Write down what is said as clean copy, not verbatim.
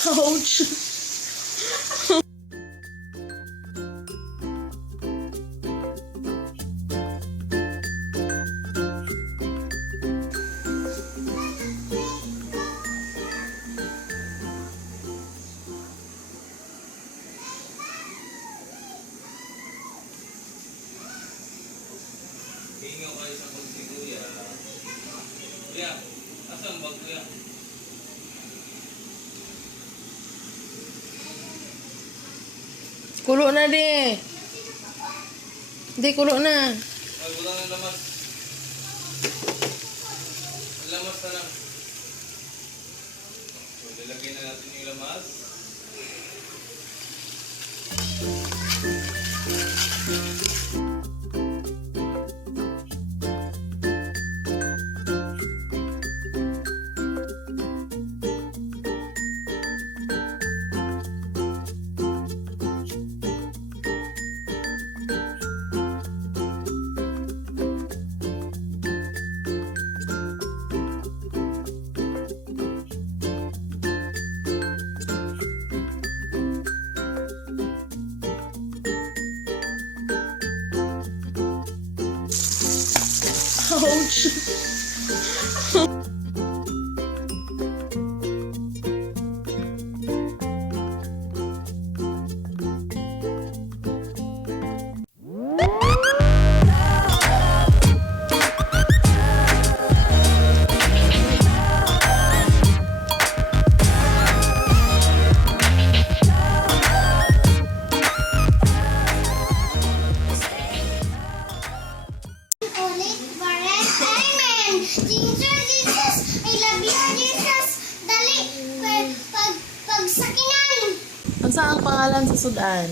Ouch! Hingaw kayo sa kutsi, kuya. Kuya, asan ba, kuya? Kulo na di. Di, kulo na. Ay, wala ng lamas. Ang lamas na lang. So, lalagay na natin yung lamas. Ouch! Jesus, I love you, Jesus. Dali, pagsakinan. Ano sa ang pangalan sa sudan?